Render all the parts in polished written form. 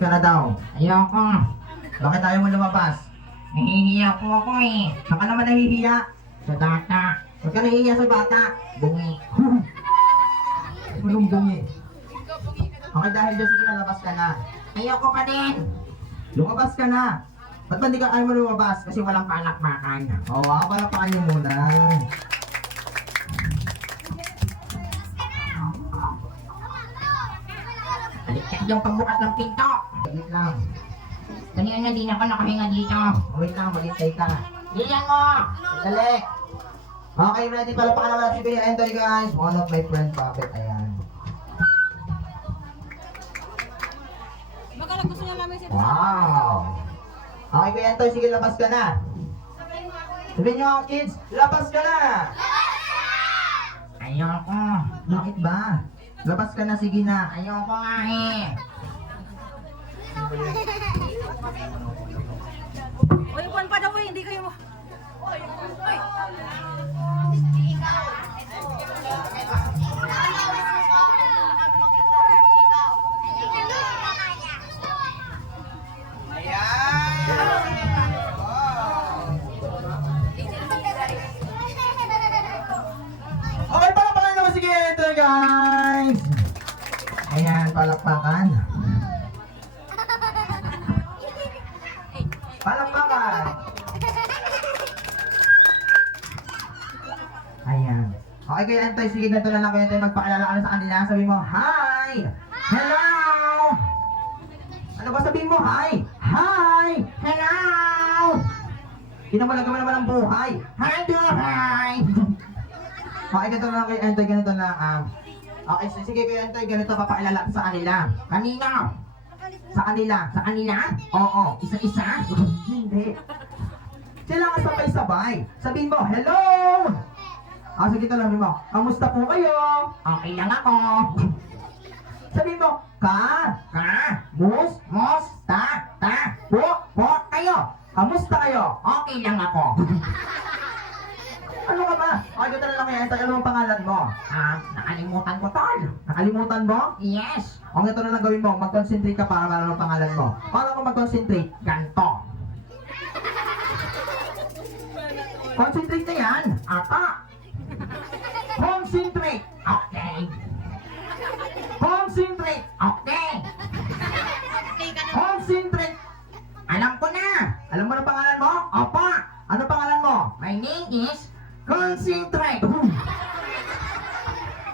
Ka na daw. Ayoko. Bakit ayaw mo lumabas? Nahihiya po ako eh. Saan ka naman nahihiya? Sa data. Huwag ka nahihiya sa bata. Bungi. Anong bungi? Okay, dahil doon sige lalabas ka na. Ayoko pa din. Lumabas ka na. Ba't ba hindi ka ayaw mo lumabas? Kasi walang palakpakan. Oo, palapakan niyo muna. Baliktad yung pagbukas ng pinto. Wait lang. Kanina din ako nakahinga dito. Wait lang, maghintay ka. Bilihan mo! Dali. Okay, ready? Palapakan naman si Kuya Anthony, guys. One of my friend puppet. Ayan. Baka lang gusto niya namin si Wow! Okay, Kuya Anthony, sige, labas ka na. Sabihin nyo, kids, labas ka na! Ayoko. Bakit ba? Labas ka na, sige na. Ayoko nga eh. Uy, buwan pa daw eh, hindi kayo mo. Okay, palakpakan naman sige ito, guys! Ayan, palakpakan. Palakpakan! Ayan. Okay, Kuya Antoy, sige, ganito na lang Kuya Antoy, magpakilala ka na sa kanila. Sabi mo, hi! Hello! Ano ba sabihin mo? Hi! Hi! Hello! Kinamalaga mo naman ang buhay. Hi, do hi! Okay, ganito na lang Kuya Antoy, ganito na lang. Okay, so, sige Kuya Antoy, ganito papakilala ka sa kanila. Kanino? Sa kanila. Sa kanila? Oo. Isa-isa? Hindi. Sila ka sabay-sabay. Sabihin mo, hello! Sige ito lang mo. Kamusta po kayo? Okay lang ako. Sabihin mo, ka, Mus, ta, po, kayo. kamusta kayo? Okay lang ako. Ano ka ba? Okay, ito na lang kaya. Ano ang pangalan mo? Nakalimutan ko tol. Nakalimutan mo? Yes. Okay, ito na lang gawin mo. Mag-concentrate ka para ano ang pangalan mo. Paano ko mag-concentrate? Ganto. Concentrate na yan. Ata. Concentrate. Okay. Concentrate. Okay. Concentrate. Alam ko na. Alam mo na pangalan mo? Opo. Ano pangalan mo? My name is Concentrate.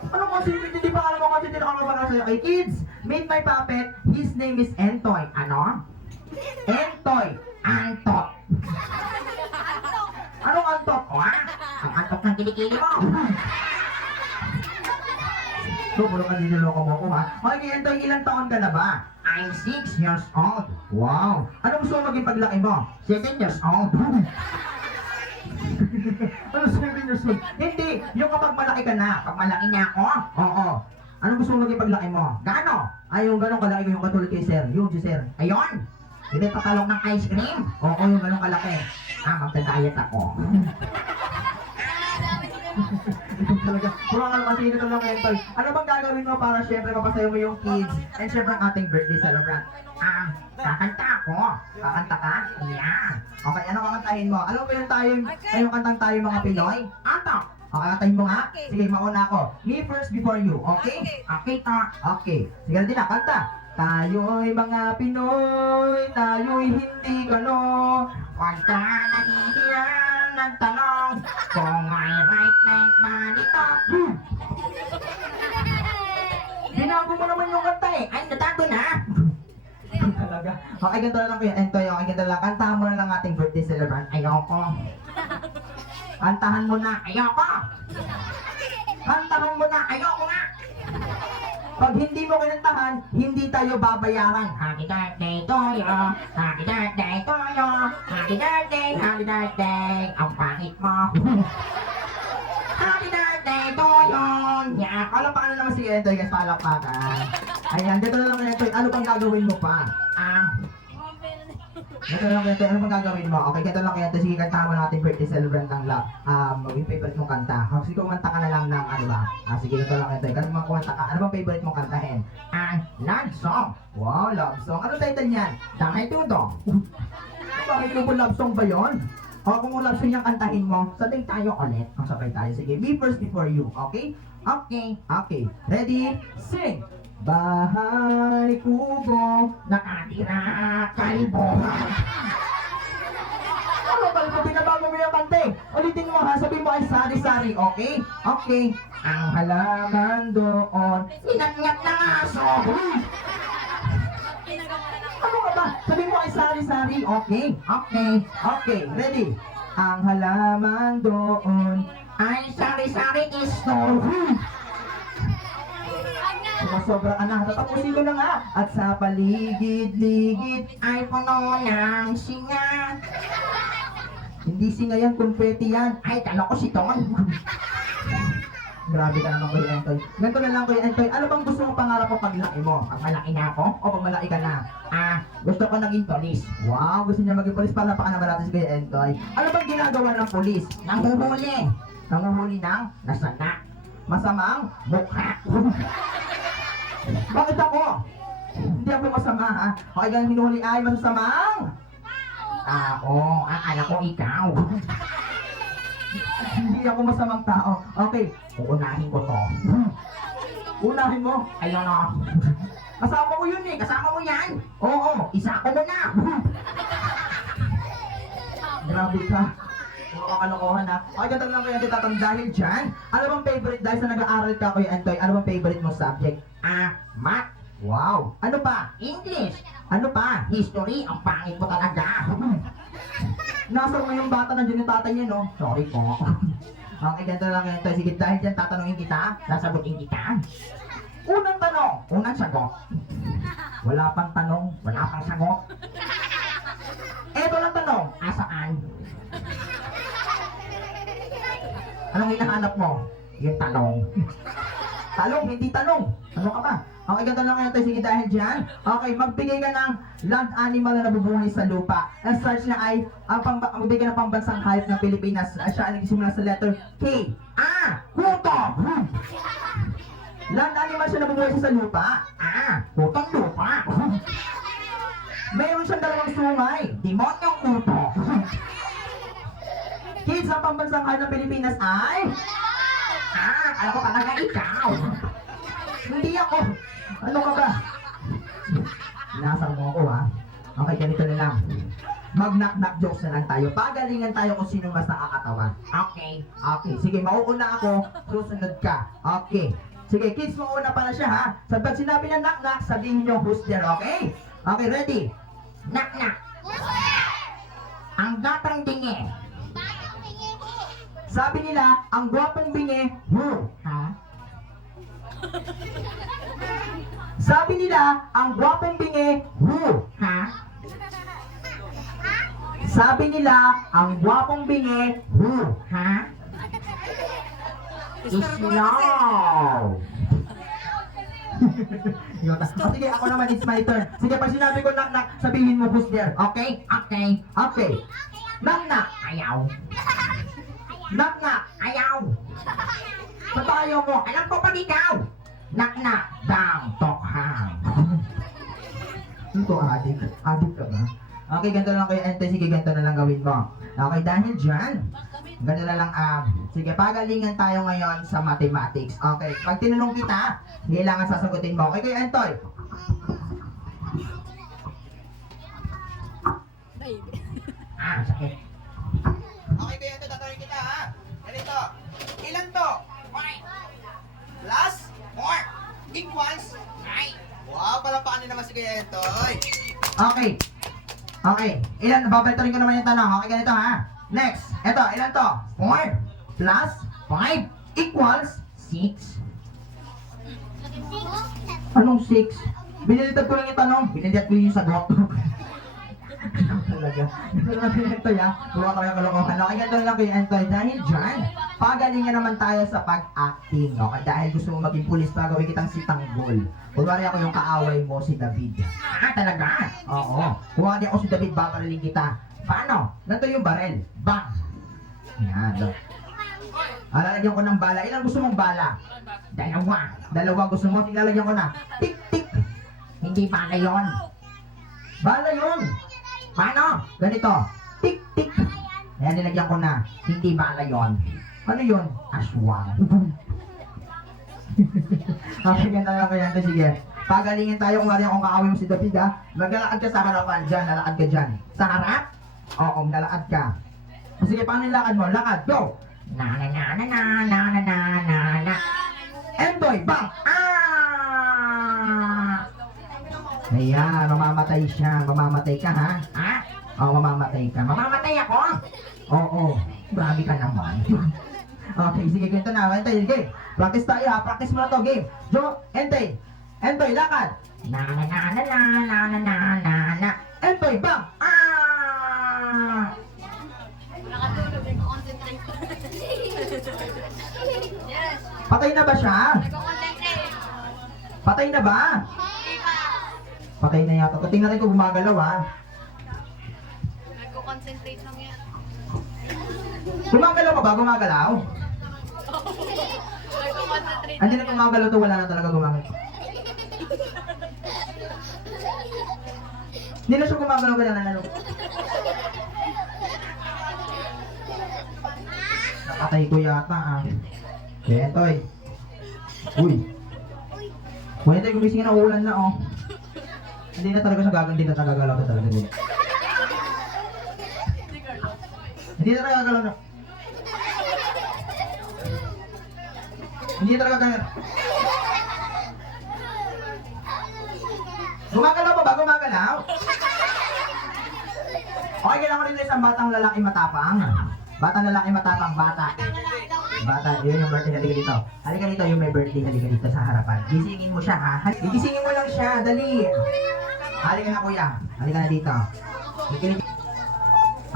Ano concentrate? Hindi pa alam mo concentrate ako para sa'yo. Okay, kids, meet my puppet. His name is Entoy. Ano? Entoy. Antok. Anong antok? Ang antok ng kilikili mo. So, puro ka niloloko mo ko ha. Okay, Entoy, ilang taon ka na ba? I'm 6 years old. Wow. Ano gusto mo maging paglaki mo? 7 years old. Ano 7 years old? Hindi, yung kapag malaki ka na. Pag malaki na ako, Oo. Ano gusto mo maging paglaki mo? gaano? Ay, yung ganong kalaki yung katulad kay Sir. Yung si Sir. Ayun. Hindi patalong ng ice cream. Oo, yung ganong kalaki. Magda-diet ako. Talaga. Puro ka naman sino ito lang Entoy. Ano bang gagawin mo para syempre mapasayo mo yung kids and syempre ang ating birthday celebrant? Kakanta ako. Kakanta ka? Yeah. Okay, ano kakantahin mo? Alam mo ba yung tayong, ay yung kantang tayo mga Pinoy? Ato. Okay, kantahin mo nga? Sige, mauna ako. Me first before you, okay? Okay to. Okay. Sige na din na, kanta. Tayo'y mga Pinoy, tayo'y hindi gano. Huwag ka nahihiyan nagtanong kung may right leg ba nito. Binago mo naman yung kanta eh. Ay, natago na. Talaga. Okay, ganito na lang kuya Entoy. Okay, ganito lang. Kantahan mo na lang ating birthday celebrant. Ayoko. Kantahan mo na. Ayoko. Kantahan mo na. Ayoko nga. Pag hindi mo kinantahan, hindi tayo babayaran. Happy birthday to you. Happy birthday to you. Happy birthday, happy birthday. Ang pangit mo. Happy birthday to you. Yeah, palakpakan na naman si Entoy, guys. Palakpakan. Ayan, dito na lang Entoy. Ano pang gagawin mo pa? Ganito lang kaya, ano bang gagawin mo? Okay, ganito lang kaya, sige, kantahan mo natin birthday celebrant ng love. Yung favorite mong kanta. Sige, kumanta ka na lang ng ano ba? Sige, ganito lang kaya, kung kumanta ka, ano bang favorite mong kantahin? Ang love song. Wow, love song. Ano title niyan? Dahil tudo. Bakit yung love song ba yun? O kung love song yung kantahin mo, sabay tayo ulit. Sabay tayo. Sige, me first before you. Okay? Okay. Okay. Ready? Sing! Bahay kubo. Nakatira kalbo. Ano ba ito? Binabago mo yung kante. Ulitin mo ha. Sabihin mo ay sari-sari. Okay? Okay. Ang halaman doon. Inanyat ng aso. Ano ka ba? Sabihin mo ay sari-sari. Okay? Okay. Okay. Ready? Ang halaman doon. Ay sari-sari isto. Sumasobra ka na. Tatapusin ko na nga. At sa paligid-ligid. Ay puno ng singa. Hindi singa yan, confetti yan. Ay talo ko si Ton. Grabe ka naman, Kuya Entoy. Ganito na lang, Kuya Entoy. Ano bang gusto mong pangarap mo paglaki mo? Pag malaki na ako, O pag malaki ka na? gusto ko naging polis. Wow, gusto niya maging polis. Palapakan naman natin si Kuya Entoy. Ano bang ginagawa ng polis? Nanguhuli. Nanguhuli ng Nasana. masamang? Mukha. Bakit ako? Hindi ako masama, ha? Okay, ganang hinuhuli ay masasamang? Oo, akala ko ikaw. Hindi ako masamang tao. Okay, Uunahin ko to. unahin mo. Ayun o. Kasama ko yun eh. Kasama mo yan? Oo, Isa ko mo na. grabe ka. Puro ka kalokohan ha. Okay, ganito lang kaya kita dahil dyan. Ano bang favorite dahil sa nag-aaral ka, Kuya Entoy? Ano bang favorite mo subject? Math. Wow. Ano pa? English. Ano pa? History. Ang pangit mo talaga. Nasa mo yung bata nandiyan yung tatay niya, no? Sorry po. Okay, ganito lang kaya Entoy. Sige, dahil dyan tatanungin kita. Sasagutin kita. Unang tanong. Unang sagot. Wala pang tanong. Wala pang sagot. Eto lang tanong. Asaan? Anong hinahanap mo? Yung talong. Talong, hindi tanong. Ano ka ba? Okay, ganito lang kaya Sige, dahil dyan. Okay, magbigay ka ng land animal na nabubuhay sa lupa. Ang search niya ay, magbigay ka ng pambansang hayop ng Pilipinas. Siya ay nagsimula sa letter K. Kuto. Land animal siya nabubuhay siya sa lupa. Kutong lupa. Mayroon siyang dalawang sungay. Demonyong kuto. Kids, ang pambansang hayop ng Pilipinas ay... Alam ko talaga ikaw. Hindi ako. Ano ka ba? Nasang mo ako, ha? Okay, ganito na lang. Mag-knock-knock jokes na lang tayo. Pagalingan tayo kung sino mas nakakatawa. Okay. Okay, sige, mauuna ako. Susunod ka. Okay. Sige, kids, mauuna pala siya, ha? Sa pag sinabi na knock-knock, sabihin nyo who's there, okay? Okay, ready? Nak-nak. Ang gatang dingi. Sabi nila, ang gwapong bingi, who? Ha? Sabi nila, ang gwapong bingi, who? Ha? Sabi nila, ang gwapong bingi, who? Ha? Islaw. Sige, ako naman, it's my turn. Sige, pag sinabi ko knock-knock, sabihin mo who's there. Okay? Okay. Okay. Knock-knock. Ayaw. Knock-knock. Ayaw. Ba't ayaw mo? Alam ko pa ikaw. Nak-nak. Dang. Tokhang. Ito, adik. Adik ka ba? Okay, ganito na lang kayo, Ente. Sige, ganito na lang gawin mo. Okay, dahil dyan, ganito na lang, sige, pagalingan tayo ngayon sa mathematics. Okay, pag tinanong kita, kailangan sasagutin mo. Okay, Kuya Entoy? Sakit. Okay, Kuya Entoy, tatanungin kita, ha? Ganito, ilan to? Plus? Equals? Wow, palapakan niyo naman si Kuya Entoy. Okay. Okay. Ilan? Babaltarin ko naman yung tanong. Okay, ganito ha. Next. Ito, ilan to? 4 plus 5 equals 6. Anong 6? Binilitad ko lang yung tanong. Binilitad ko yung sagot. Talaga. Ito naman kay Entoy ha. Huwag kayo kalokohan. Okay, ganito lang kay Entoy. Dahil dyan, pagalingan naman tayo sa pag-acting. Okay, dahil gusto mo maging pulis, gagawin kitang si Tanggol. Kunwari ako yung kaaway mo, si David. Talaga? Oo. Kunwari ako si David, babaraling kita. Paano? Ganito yung barel. Bang! Yan. Lalagyan ko ng bala. Ilan gusto mong bala? Dalawa gusto mo. Lalagyan ko na. Tik, tik. Hindi pala yun. Bala yun. Paano? Ganito. Tik, tik. Ayan, nilagyan ko na. Hindi bala yun. Ano yun? Aswang. Okay, ganda lang kaya. Sige. Pagalingin tayo kung akong kaawin mo si David ha. Maglalakad ka sa harapan. Diyan, lalakad ka dyan. Sa harap? Oo, lalakad ka. Sige, paano yung lakad mo? Lakad, go! Na na na na na na na na na na. Entoy, bang! Ah! Ayan, mamamatay siya. Mamamatay ka, ha? Ha? Oo, mamamatay ka. Mamamatay ako? Oo. Grabe ka naman. Okay, sige, ganito na. Entoy, game. Practice tayo, ha? Practice mo na to, game. Jo, Entoy. Entoy, lakad. Na na na na na na na na na na. Entoy, bang! Ah! Nakatulog, nag-concentrate. Yes, Patay na ba siya? nag-concentrate. Patay na ba? Hindi pa. Patay na yata. Tingnan natin kung gumagalaw, ha? Nag-concentrate lang yan. Gumagalaw pa ba? Gumagalaw? Nag-concentrate. Hindi na gumagalaw to, wala na talaga gumagalaw. Hindi na siya gumagalaw, wala na lalo. Nakatay ko yata, ah. Kaya, Toy. Uy. Kung ito, gumising na ulan na, oh. Hindi na talaga siya hindi na tagagalaw to talaga. Hindi na tagagalaw na. Hindi talaga ganun. Gumagalaw pa ba? Gumagalaw? Okay, kailangan ko rin isang batang lalaki matapang. Batang lalaki matapang, bata. Bata, yun yung birthday. Halika dito. Halika dito, yung may birthday. Halika dito sa harapan. Gisingin mo siya, ha? Gisingin mo lang siya, dali. Halika na, kuya. Halika na dito. Kikilig.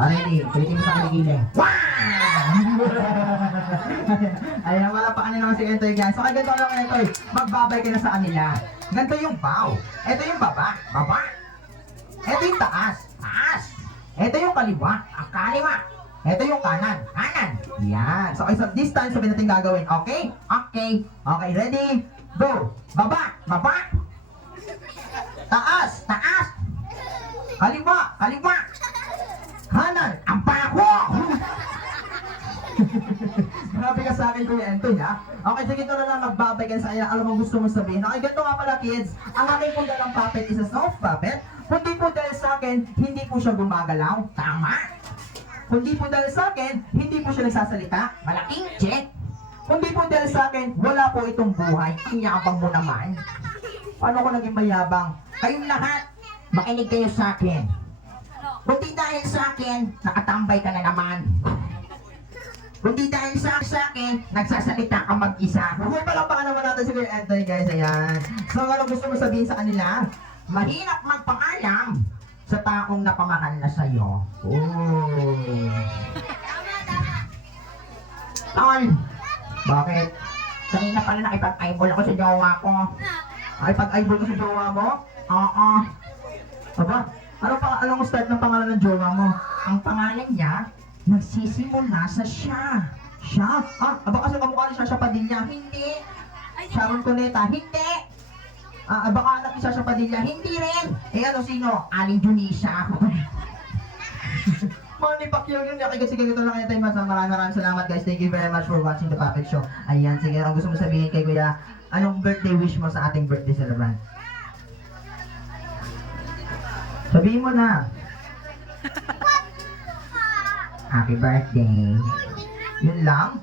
Ready, kiligin mo sa kiligilin. Ayan, wala pa kanina naman si Entoy, guys. So, kaya ganito lang Entoy. Magbabay ka na sa kanila. Ganito yung bow. Ito yung baba. Baba. Ito yung taas. Taas. Ito yung kaliwa. Kaliwa. Ito yung kanan. Kanan. Yan. So, so this time, sabi natin gagawin. Okay? Okay. Okay, ready? Go. Baba. Baba. Taas. Taas. Kaliwa. Kaliwa. Kanan. Ang pako. Grabe ka sa akin, Kuya Entoy, ha? Okay, sige, ito na lang magbabay ka sa kanya. Alam mo gusto mo sabihin. Okay, ganito nga pala, kids. Ang aking po dalang puppet is a soft puppet. Kundi po dahil sa akin, hindi po siya gumagalaw. Tama. Kundi po dahil sa akin, hindi po siya nagsasalita. Malaking check. Kundi po dahil sa akin, wala po itong buhay. Ang yabang mo naman. Paano ko naging mayabang? Kayong lahat, makinig kayo sa akin. Kundi dahil sa akin, nakatambay ka na naman. Kundi dahil sa akin, nagsasalita ka mag-isa. Huwag palakpakan naman natin si Kuya Entoy, guys. Ayan. So, ano gusto mo sabihin sa kanila? Mahirap magpaalam sa taong napamahal na sa'yo. Oh. Tol, Bakit? kanina pala nakipag-eyeball ako sa jowa ko. Ay, pag-eyeball ka sa jowa mo? Oo, Aba, anong start ng pangalan ng jowa mo? ang pangalan niya, nagsisimula sa siya. Siya? Aba kasi kamukha ni Shasha Padilla. Hindi, Sharon Cuneta. hindi, Baka anak ni Shasha Padilla. hindi rin. Eh ano, sino? Aling Junisa ako. Manny Pacquiao yun. Okay, sige, ito lang kayo tayo. Maraming salamat, guys. Thank you very much for watching the Puppet Show. Ayan, sige, ang gusto mo sabihin kay Kuya, anong birthday wish mo sa ating birthday celebrant? Sabihin mo na. Happy birthday. Yun lang?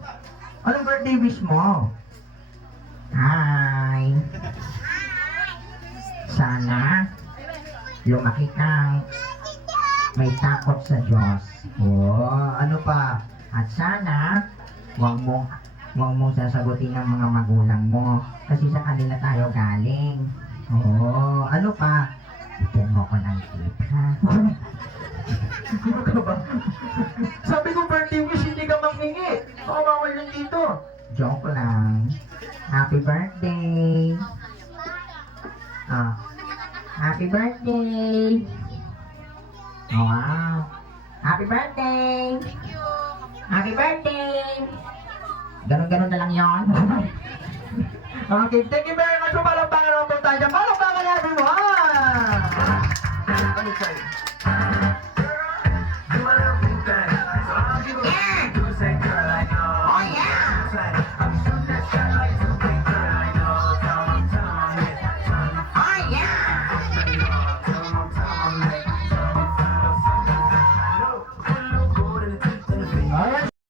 Anong birthday wish mo? Hi. Sana lumaki kang may takot sa Diyos. Oh, ano pa? At sana wag mong sasagutin ng mga magulang mo kasi sa kanila tayo galing. Oh, ano pa? Bigyan mo ko ng gift, ha? Ano ka ba? Sabi ko birthday wish, hindi ka mangingi. Baka bawal yun dito. Joke lang. Happy birthday! Ah, happy birthday! Oh, wow! Happy birthday! Thank you. Happy birthday! Ganon-ganon na lang yon. Okay, thank you very much. Palakpakan naman po tayo. Palakpakan natin mo. Ah! Ano sa'yo?